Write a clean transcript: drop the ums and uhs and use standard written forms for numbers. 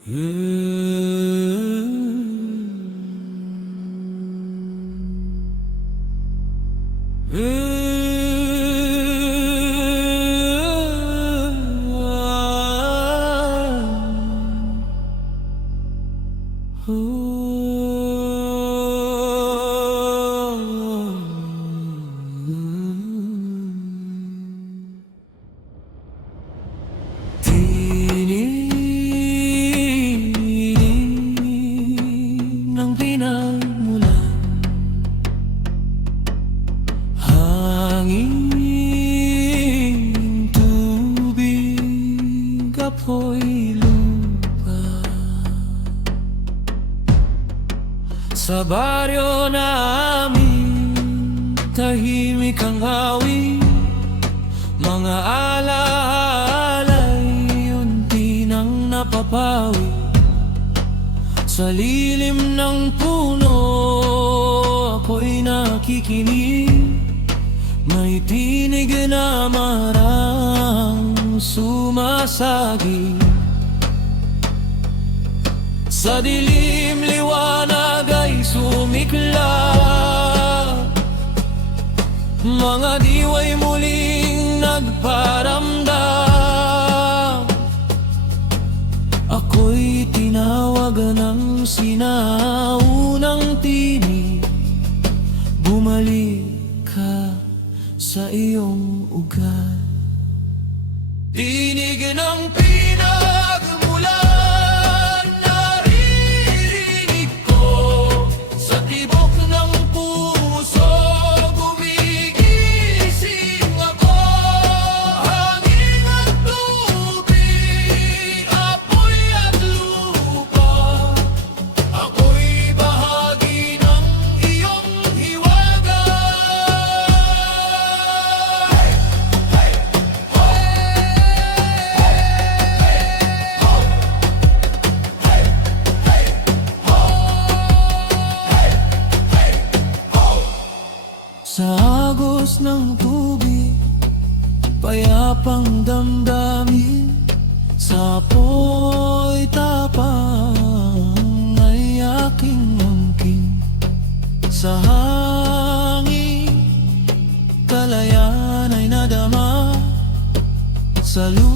Tinig ng pinagmulan, hangin, tubig, apoy, lupa. Sa baryo namin, tahimik ang awit, mga alaala'y unti nang napapawi. Sa lilim ng puno, ako'y nakikinig, may tinig na marang sumasagi. Sa dilim liwanag ay sumiklab, mga diwa'y muling nagparamdam. Ako'y tinawag ng sinaunang tinig, bumalik ka sa iyong ugat. Tinig ng pinagmulan, naririnig ko sa tibok ng puso. Gumigising ako, hangin at tubig, apoy at lupa. Ako'y bahagi ng iyong hiwaga. Sa agos ng tubig, payapang damdamin, sa apoy tapang ay aking angkin. Sa hangin, kalayan ay nadama, sa lupa